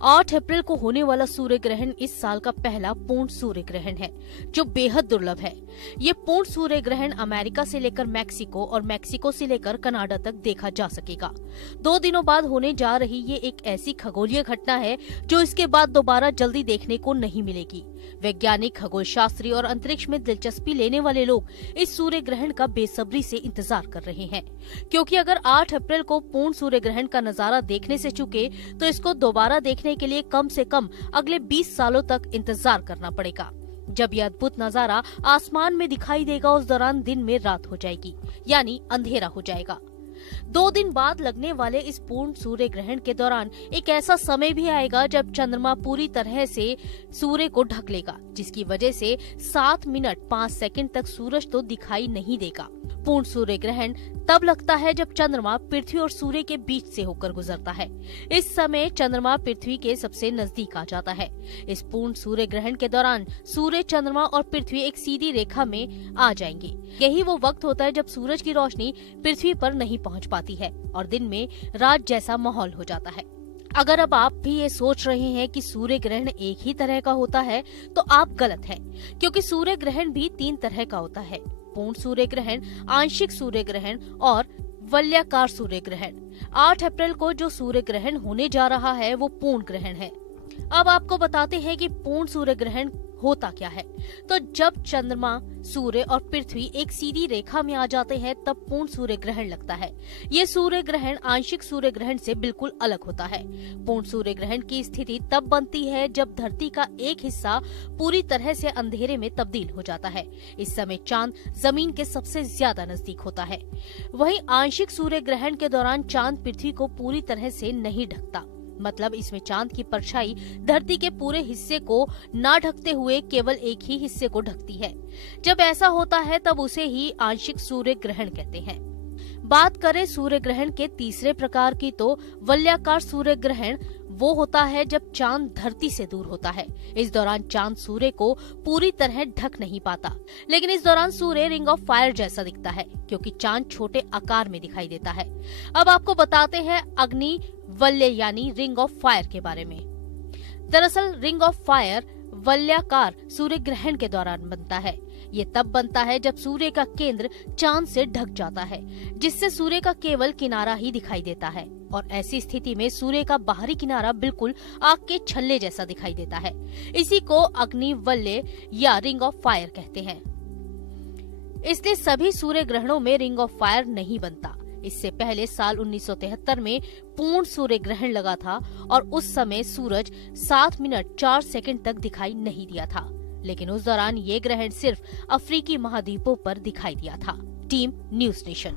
8 अप्रैल को होने वाला सूर्य ग्रहण इस साल का पहला पूर्ण सूर्य ग्रहण है, जो बेहद दुर्लभ है। ये पूर्ण सूर्य ग्रहण अमेरिका से लेकर मैक्सिको और मैक्सिको से लेकर कनाडा तक देखा जा सकेगा। 2 दिनों बाद होने जा रही ये एक ऐसी खगोलीय घटना है जो इसके बाद दोबारा जल्दी देखने को नहीं मिलेगी। वैज्ञानिक, खगोल शास्त्री और अंतरिक्ष में दिलचस्पी लेने वाले लोग इस सूर्य ग्रहण का बेसब्री से इंतजार कर रहे हैं, क्योंकि अगर 8 अप्रैल को पूर्ण सूर्य ग्रहण का नजारा देखने से चूके तो इसको दोबारा देखने के लिए कम से कम अगले 20 सालों तक इंतजार करना पड़ेगा। जब यह अद्भुत नजारा आसमान में दिखाई देगा, उस दौरान दिन में रात हो जाएगी, यानी अंधेरा हो जाएगा। 2 दिन बाद लगने वाले इस पूर्ण सूर्य ग्रहण के दौरान एक ऐसा समय भी आएगा जब चंद्रमा पूरी तरह से सूर्य को ढक लेगा, जिसकी वजह से 7 मिनट 5 सेकंड तक सूरज तो दिखाई नहीं देगा। पूर्ण सूर्य ग्रहण तब लगता है जब चंद्रमा पृथ्वी और सूर्य के बीच से होकर गुजरता है। इस समय चंद्रमा पृथ्वी के सबसे नजदीक आ जाता है। इस पूर्ण सूर्य ग्रहण के दौरान सूर्य, चंद्रमा और पृथ्वी एक सीधी रेखा में आ जाएंगे। यही वो वक्त होता है जब सूरज की रोशनी पृथ्वी पर नहीं पहुंच पाती है और दिन में रात जैसा माहौल हो जाता है। अगर अब आप भी ये सोच रहे हैं कि सूर्य ग्रहण एक ही तरह का होता है, तो आप गलत हैं, क्योंकि सूर्य ग्रहण भी 3 तरह का होता है: पूर्ण सूर्य ग्रहण, आंशिक सूर्य ग्रहण और वलयाकार सूर्य ग्रहण। 8 अप्रैल को जो सूर्य ग्रहण होने जा रहा है वो पूर्ण ग्रहण है। अब आपको बताते हैं कि पूर्ण सूर्य ग्रहण होता क्या है। तो जब चंद्रमा, सूर्य और पृथ्वी एक सीधी रेखा में आ जाते हैं तब पूर्ण सूर्य ग्रहण लगता है। ये सूर्य ग्रहण आंशिक सूर्य ग्रहण से बिल्कुल अलग होता है। पूर्ण सूर्य ग्रहण की स्थिति तब बनती है जब धरती का एक हिस्सा पूरी तरह से अंधेरे में तब्दील हो जाता है। इस समय चांद जमीन के सबसे ज्यादा नजदीक होता है। वहीं आंशिक सूर्य ग्रहण के दौरान चांद पृथ्वी को पूरी तरह से नहीं ढकता, मतलब इसमें चांद की परछाई धरती के पूरे हिस्से को ना ढकते हुए केवल एक ही हिस्से को ढकती है। जब ऐसा होता है तब उसे ही आंशिक सूर्य ग्रहण कहते हैं। बात करें सूर्य ग्रहण के तीसरे प्रकार की, तो वलयाकार सूर्य ग्रहण वो होता है जब चांद धरती से दूर होता है। इस दौरान चांद सूर्य को पूरी तरह ढक नहीं पाता, लेकिन इस दौरान सूर्य रिंग ऑफ फायर जैसा दिखता है, क्योंकि चांद छोटे आकार में दिखाई देता है। अब आपको बताते हैं अग्नि वलय यानी रिंग ऑफ फायर के बारे में। दरअसल रिंग ऑफ फायर वलयाकार सूर्य ग्रहण के दौरान बनता है। ये तब बनता है जब सूर्य का केंद्र चांद से ढक जाता है, जिससे सूर्य का केवल किनारा ही दिखाई देता है, और ऐसी स्थिति में सूर्य का बाहरी किनारा बिल्कुल आग के छल्ले जैसा दिखाई देता है। इसी को अग्नि वलय या रिंग ऑफ फायर कहते हैं। इसलिए सभी सूर्य ग्रहणों में रिंग ऑफ फायर नहीं बनता। इससे पहले साल 1973 में पूर्ण सूर्य ग्रहण लगा था और उस समय सूरज 7 मिनट 4 सेकंड तक दिखाई नहीं दिया था, लेकिन उस दौरान ये ग्रहण सिर्फ अफ्रीकी महाद्वीपों पर दिखाई दिया था। Team news nation.